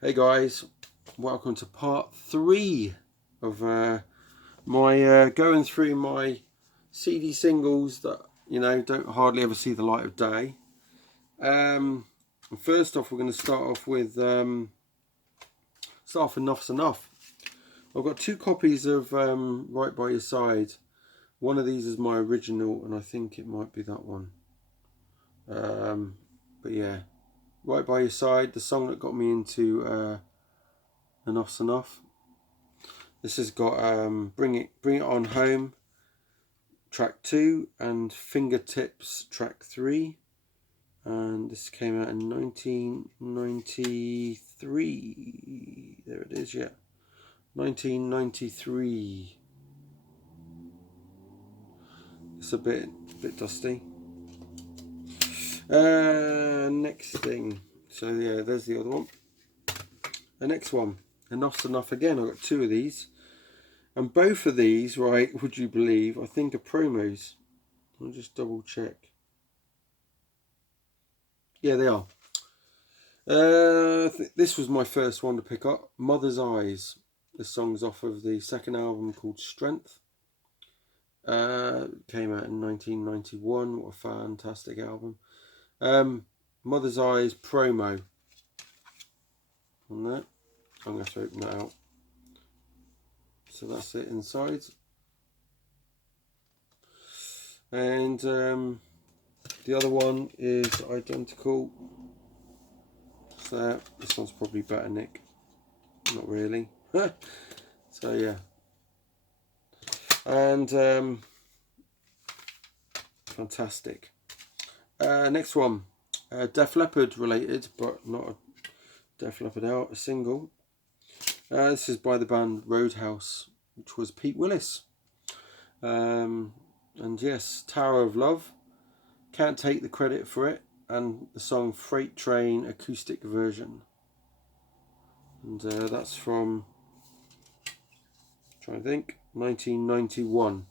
Hey guys, welcome to part 3 of my going through my CD singles that don't hardly ever see the light of day. First off, we're going to start off with Enough's Enough. I've got 2 copies of Right By Your Side. One of these is my original, and I think it might be that one. But yeah, Right By Your Side, the song that got me into Enough's Enough. This has got Bring It On Home, track 2, and Fingertips, track 3. And this came out in 1993. There it is, yeah. 1993. It's a bit dusty. Next thing. So yeah, there's the other one. The next one, Enough's Enough again. I've got 2 of these. And both of these, right, would you believe, I think are promos. I'll just double check. Yeah, they are. This was my first one to pick up. Mother's Eyes. This song's off of the second album called Strength. Came out in 1991. What a fantastic album. Mother's Eyes promo. On that. I'm going to have to open that out. So that's it inside. And the other one is identical. So this one's probably better, Nick. Not really. So yeah. And fantastic. Next one, Def Leppard related, but not a Def Leppard out, a single. This is by the band Roadhouse, which was Pete Willis. And yes, Tower of Love. Can't take the credit for it. And the song Freight Train acoustic version. And that's from, trying to think, 1991.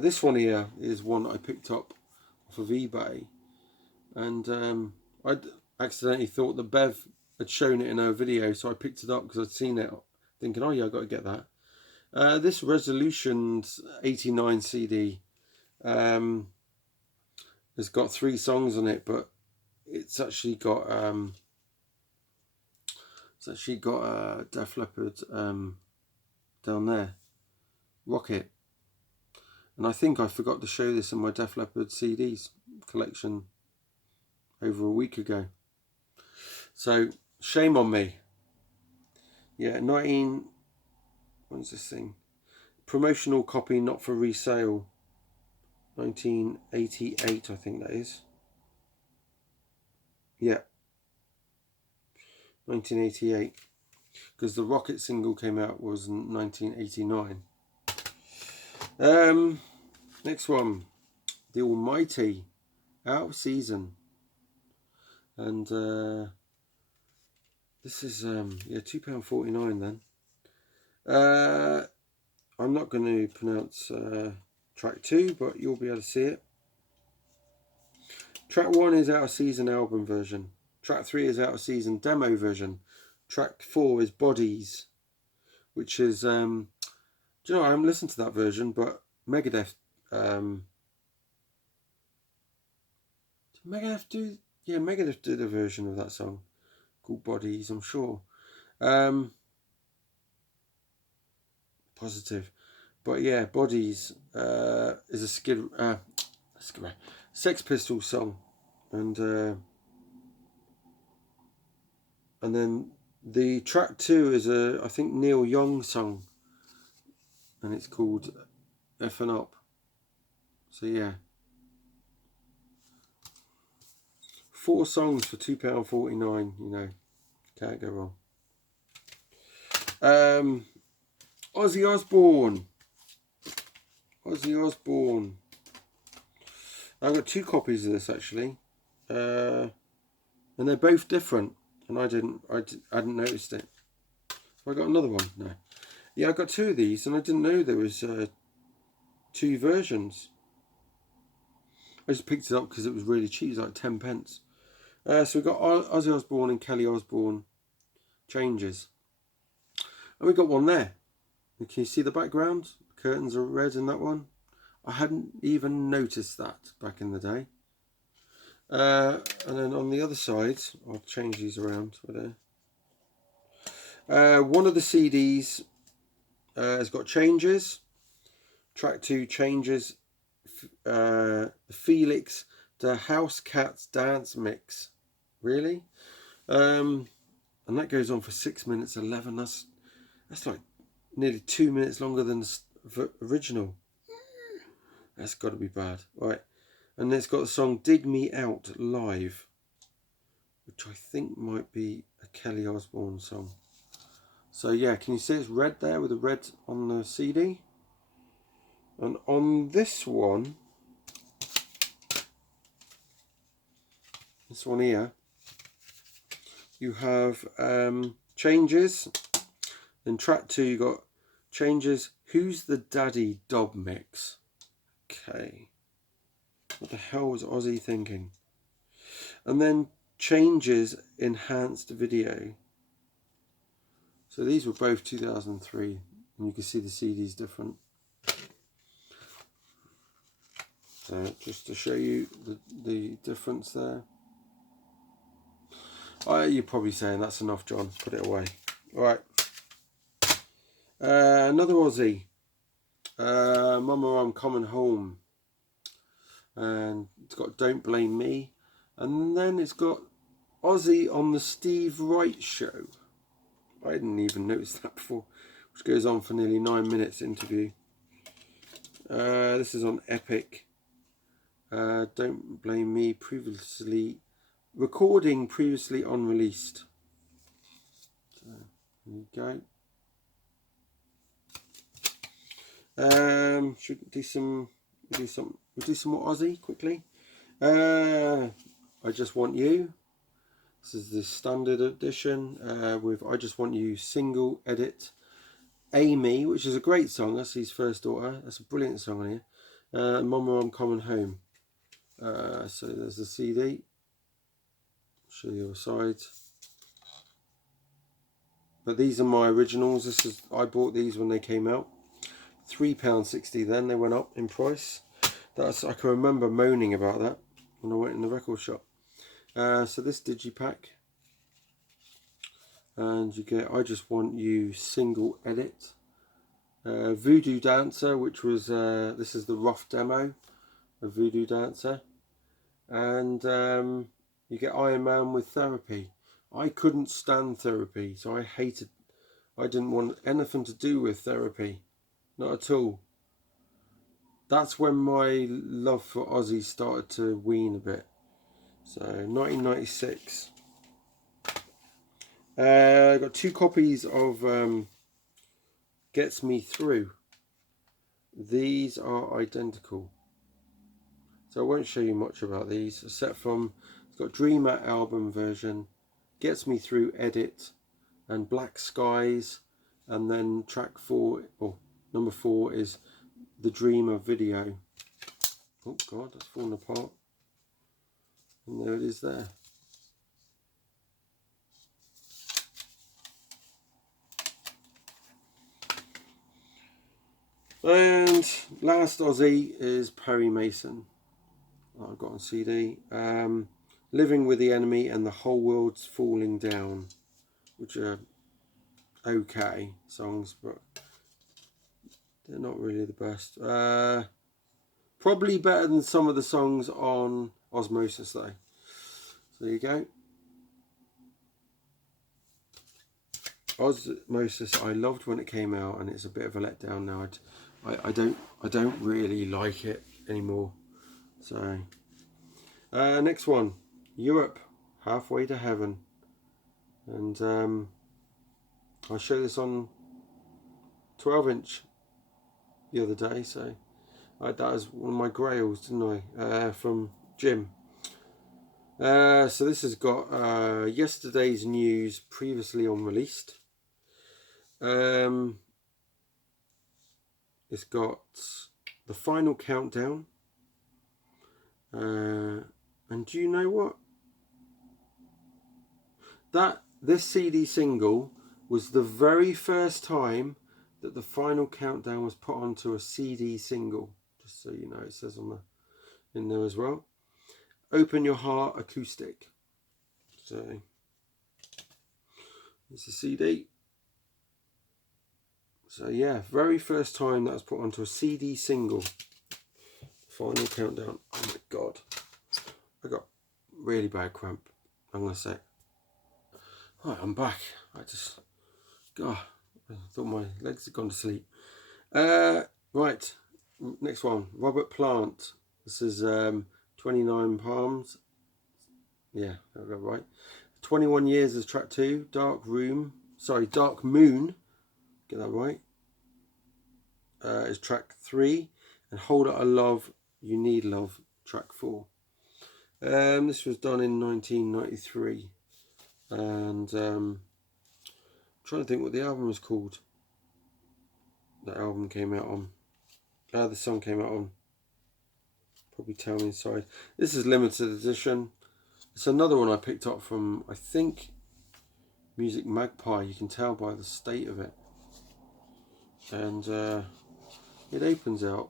This one here is one I picked up off of eBay. And I accidentally thought that Bev had shown it in her video, so I picked it up because I'd seen it, thinking, oh yeah, I've got to get that. This Resolutions 89 CD has got 3 songs on it, but it's actually got Def Leppard down there, Rocket. And I think I forgot to show this in my Def Leppard CDs collection over a week ago. So, shame on me. Yeah, when's this thing? Promotional copy not for resale. 1988, I think that is. Yeah. 1988. Because the Rocket single came out was in 1989. Next one. The Almighty. Out of season. And this is £2.49 then. I'm not going to pronounce track 2, but you'll be able to see it. Track 1 is out of season album version. Track 3 is out of season demo version. Track 4 is Bodies, which is do you know, I haven't listened to that version, but Megadeth Megadeth did a version of that song called Bodies, I'm sure. Positive. But yeah, Bodies is a Sex Pistols song. And then the track 2 is a, I think, Neil Young song. And it's called Effin' Up. So yeah. 4 songs for £2.49, you know. Can't go wrong. Ozzy Osbourne. I've got 2 copies of this actually. And they're both different. And I hadn't noticed it. Have I got another one? No. Yeah, I got 2 of these and I didn't know there was 2 versions. I just picked it up because it was really cheap, it was like 10 pence. So we've got Ozzy Osbourne and Kelly Osbourne Changes. And we got one there. And can you see the background? Curtains are red in that one. I hadn't even noticed that back in the day. And then on the other side, I'll change these around. One of the CDs has got Changes. Track 2 Changes. Felix the House Cats Dance Mix. Really? And that goes on for 6 minutes 11. That's like nearly 2 minutes longer than the original. That's got to be bad. Right. And it's got the song Dig Me Out Live, which I think might be a Kelly Osbourne song. So yeah, can you see it's red there with the red on the CD? And on this one here, you have Changes. In track 2 you got Changes, Who's the Daddy Dub Mix. Okay. What the hell was Ozzy thinking? And then Changes Enhanced Video. So these were both 2003, and you can see the CD's different. So just to show you the difference there. You're probably saying that's enough, John. Put it away. All right. Another Ozzy. Mama, I'm Coming Home. And it's got Don't Blame Me. And then it's got Ozzy on the Steve Wright Show. I didn't even notice that before, which goes on for nearly 9 minutes interview. This is on Epic. Don't Blame Me, recording previously unreleased. So there you go. Should we do some more Ozzy quickly. I Just Want You. This is the standard edition with I Just Want You single edit. Amy, which is a great song. That's his first daughter. That's a brilliant song on here. Mama, I'm Coming Home. So there's the CD. Show you the sides. But these are my originals. I bought these when they came out. £3.60 then. They went up in price. I can remember moaning about that when I went in the record shop. So this digipack, and you get I Just Want You single edit, Voodoo Dancer, which was this is the rough demo of Voodoo Dancer, and you get Iron Man with Therapy. I couldn't stand Therapy, so I didn't want anything to do with Therapy, not at all. That's when my love for Ozzy started to wane a bit. So 1996. I got 2 copies of Gets Me Through. These are identical. So I won't show you much about these, except from it's got Dreamer album version, Gets Me Through edit, and Black Skies, and then track 4 or number 4 is the Dreamer video. Oh God, that's falling apart. And there it is there. And last Ozzy is Perry Mason. I've got on CD. Living with the Enemy and The Whole World's Falling Down, which are okay songs, but they're not really the best. Probably better than some of the songs on Osmosis though. So there you go. Osmosis I loved when it came out, and it's a bit of a letdown now. I don't really like it anymore. So next one, Europe, Halfway to Heaven, and I showed this on 12-inch the other day, so that was one of my grails, didn't I, from Jim. So this has got yesterday's news previously unreleased. It's got the final countdown, And do you know what? This CD single was the very first time that the Final Countdown was put onto a CD single. Just so you know, it says on in there as well. Open Your Heart acoustic. So it's a CD. So yeah, very first time that was put onto a CD single. Final Countdown. Oh my god, I got really bad cramp. I'm gonna say. Right, I'm back. God, I thought my legs had gone to sleep. Right, next one. Robert Plant. This is 29 Palms. Yeah, I got right. 21 Years is track 2. Dark Moon. Get that right. Is track 3. And Hold It I Love, You Need Love, track 4. This was done in 1993. And I'm trying to think what the album was called. That album came out on. The song came out on. Probably tell me inside. This is limited edition. It's another one I picked up from, I think, Music Magpie. You can tell by the state of it. And it opens out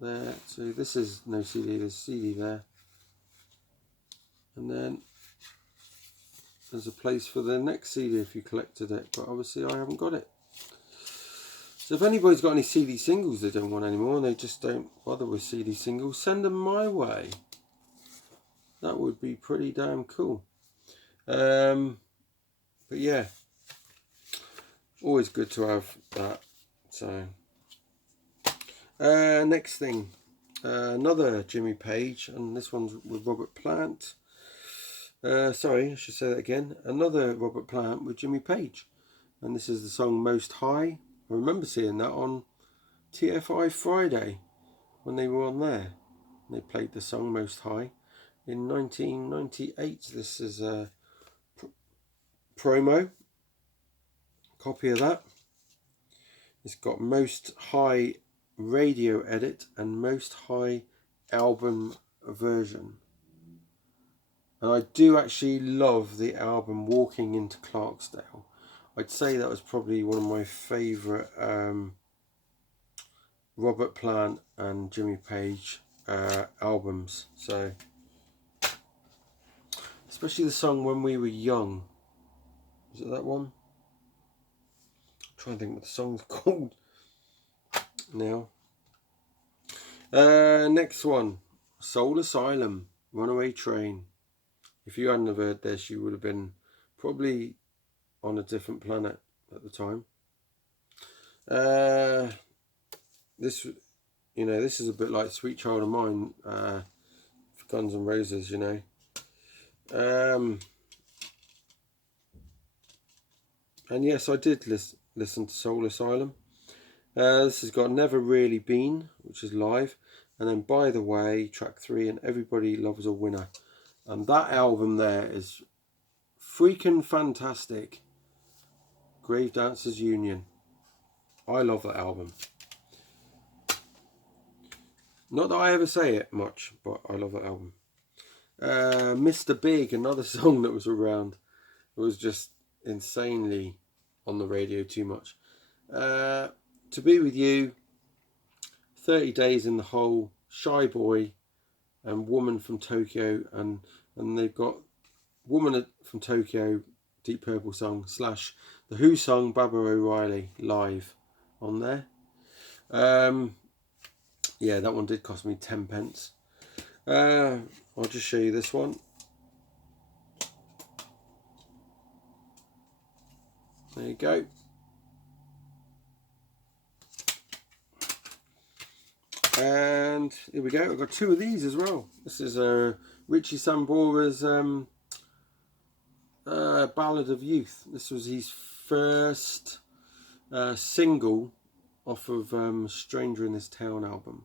there. So this is no CD, there's CD there. And then there's a place for the next CD if you collected it. But obviously I haven't got it. So if anybody's got any CD singles they don't want anymore and they just don't bother with CD singles, send them my way. That would be pretty damn cool. But yeah, always good to have that. So next thing, another Jimmy Page, and this one's with Robert Plant. Sorry, I should say that again. Another Robert Plant with Jimmy Page, and this is the song Most High. I remember seeing that on TFI Friday when they were on there. They played the song Most High in 1998. This is a promo copy of that. It's got Most High radio edit and Most High album version. And I do actually love the album Walking into Clarksdale. I'd say that was probably one of my favourite Robert Plant and Jimmy Page albums. So, especially the song When We Were Young. Is it that one? I'm trying to think what the song's called now. Next one, Soul Asylum, Runaway Train. If you hadn't have heard this, you would have been probably on a different planet at the time. This is a bit like Sweet Child of Mine for Guns N' Roses, you know. And yes, I did listen to Soul Asylum. This has got Never Really Been, which is live. And then By the Way, track 3, and Everybody Loves a Winner. And that album there is freaking fantastic. Grave Dancers Union. I love that album. Not that I ever say it much, but I love that album. Mr. Big, another song that was around. It was just insanely on the radio too much. To Be With You, 30 Days in the Hole, Shy Boy, and Woman from Tokyo. And they've got Woman from Tokyo, Deep Purple song, / The Who song, Baba O'Reilly, live on there. Yeah, that one did cost me 10 pence. I'll just show you this one. There you go. And here we go. I've got 2 of these as well. This is Richie Sambora's Ballad of Youth. This was his first single off of Stranger in This Town album.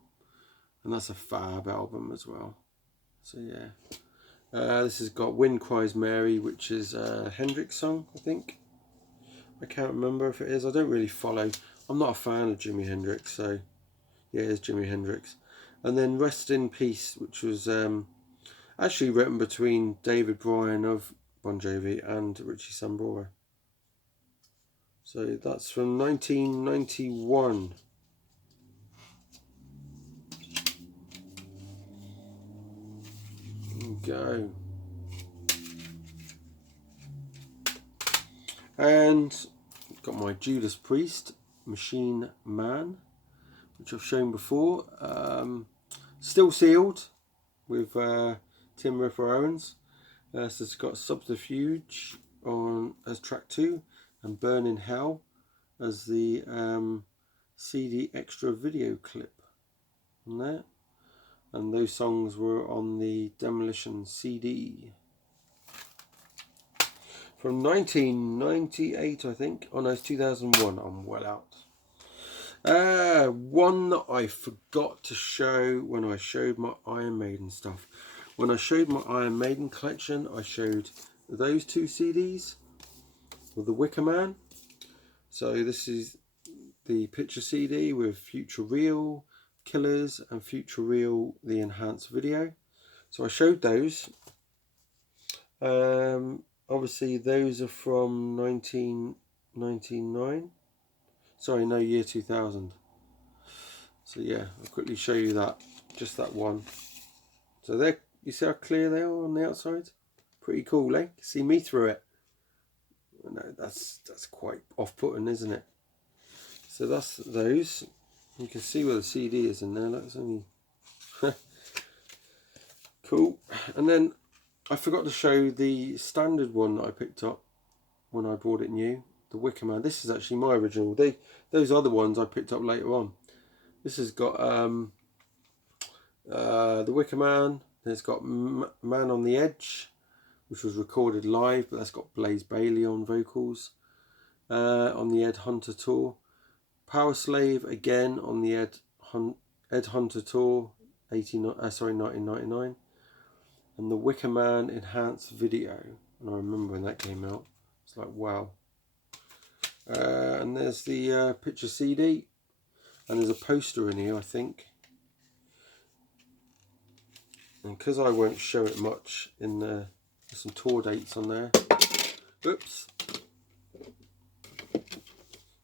And that's a fab album as well. So yeah. This has got Wind Cries Mary, which is a Hendrix song, I think. I can't remember if it is. I don't really follow. I'm not a fan of Jimi Hendrix, so yeah, it's Jimi Hendrix. And then Rest in Peace, which was actually written between David Bryan of Bon Jovi and Richie Sambora. So that's from 1991. There we go. And got my Judas Priest Machine Man, which I've shown before. Still sealed with Tim Ripper Owens. So it's got Subterfuge on as track 2 and Burn in Hell as the CD extra video clip on there. And those songs were on the Demolition CD. From 1998, I think. Oh no, it's 2001. I'm well out. One that I forgot to show when I showed my Iron Maiden stuff. When I showed my Iron Maiden collection, I showed those 2 CDs with the Wicker Man. So this is the picture CD with Future Real, Killers, and Future Real, the enhanced video. So I showed those. Obviously those are from 1999. Sorry, no, year 2000. So yeah, I'll quickly show you that, just that one. So there, you see how clear they are on the outside? Pretty cool, eh? You can see me through it. No, that's quite off-putting, isn't it? So that's those. You can see where the CD is in there. That's only cool. And then I forgot to show the standard one that I picked up when I bought it new, the Wicker Man. This is actually my original. Those other ones I picked up later on. This has got the Wicker Man. There's got Man on the Edge, which was recorded live, but that's got Blaze Bayley on vocals. On the Ed Hunter tour. Power Slave again on the Ed Hunter tour, 1999. And the Wicker Man enhanced video, and I remember when that came out. It's like, wow. And there's the picture CD, and there's a poster in here, I think. And because I won't show it much in there's some tour dates on there. Oops.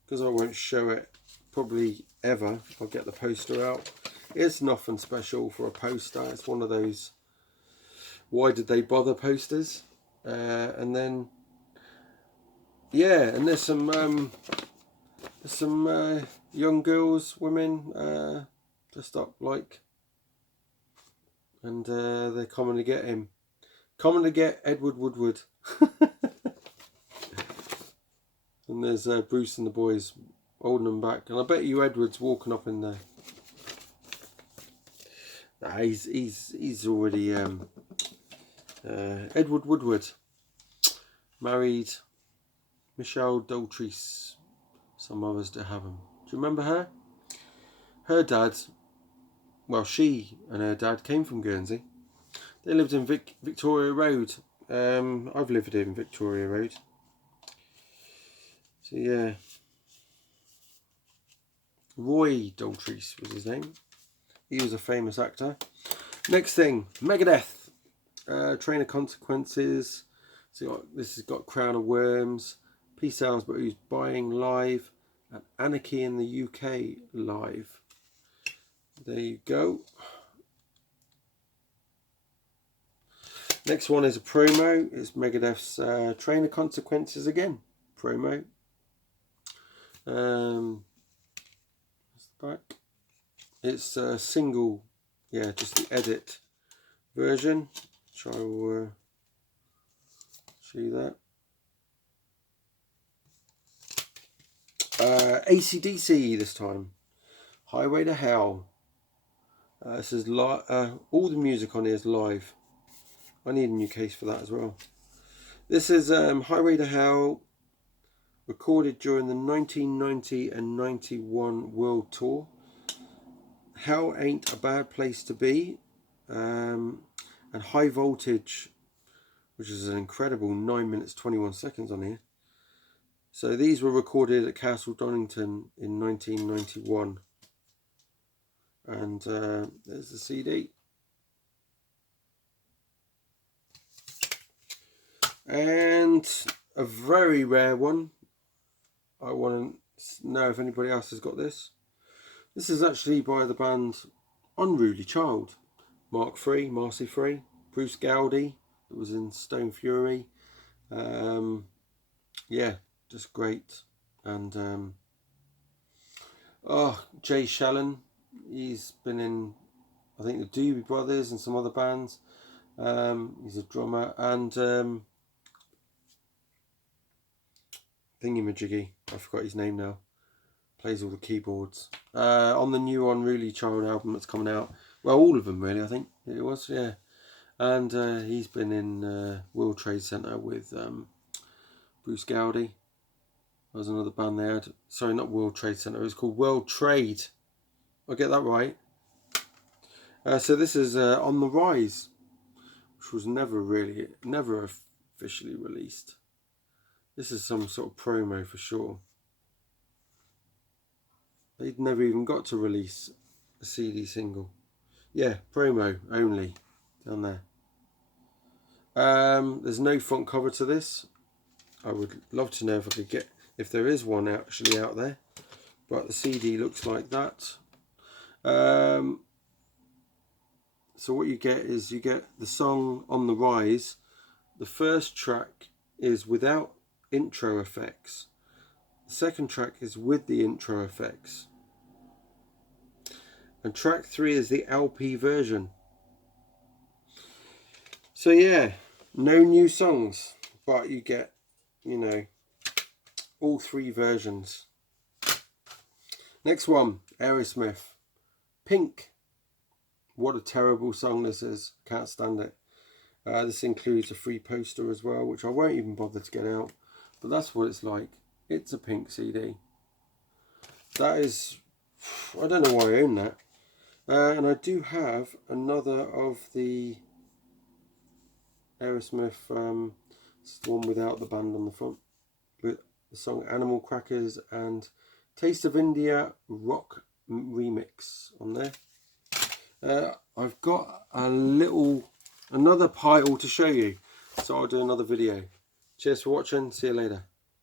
Because I won't show it probably ever, I'll get the poster out. It's nothing special for a poster. It's one of those why did they bother posters. And then yeah, and there's some young girls, women dressed up like, and they're coming to get him, coming to get Edward Woodward. And there's Bruce and the boys holding them back, and I bet you Edward's walking up in there. Nah, he's already Edward Woodward married Michelle Daltrece, some others to have him. Do you remember her? Her dad, well, she and her dad came from Guernsey. They lived in Victoria Road. I've lived in Victoria Road. So yeah, Roy Daltrece was his name. He was a famous actor. Next thing, Megadeth, Train of Consequences. So this has got Crown of Worms, Peace Sounds But Who's Buying live, and Anarchy in the UK live. There you go. Next one is a promo. It's Megadeth's Train of Consequences again. Promo. That's the back. It's a single, yeah, just the edit version, which I will show you that. AC/DC this time. Highway to Hell. This is all the music on here is live. I need a new case for that as well. This is Highway to Hell, recorded during the 1990 and 91 World Tour. Hell Ain't a Bad Place to Be, and High Voltage, which is an incredible 9 minutes 21 seconds on here. So these were recorded at Castle Donington in 1991. And there's the CD. And a very rare one. I want to know if anybody else has got this. This is actually by the band Unruly Child. Mark III, Marcy III, Bruce Gowdy, that was in Stone Fury. Yeah, just great. And Jay Shellen, he's been in, I think, the Doobie Brothers and some other bands. He's a drummer. And Thingamajiggy, I forgot his name now, plays all the keyboards. On the new Unruly Child album that's coming out, well, all of them really, I think it was, yeah. And he's been in World Trade Center with Bruce Gowdy. There was another band they had. Sorry, not World Trade Center. It was called World Trade. I'll get that right. So this is On the Rise, which was never officially released. This is some sort of promo for sure. They'd never even got to release a CD single. Yeah, promo only down there. There's no front cover to this. I would love to know if I could get, if there is one actually out there. But the CD looks like that. So what you get is you get the song On the Rise. The first track is without intro effects. The second track is with the intro effects. And track 3 is the LP version. So yeah, no new songs, but you get, you know, all 3 versions. Next one, Aerosmith. Pink. What a terrible song this is. Can't stand it. This includes a free poster as well, which I won't even bother to get out. But that's what it's like. It's a Pink CD. That is, I don't know why I own that. And I do have another of the Aerosmith, it's the one without the band on the front, with the song Animal Crackers and Taste of India Rock remix on there. I've got another pile to show you, so I'll do another video. Cheers for watching, see you later.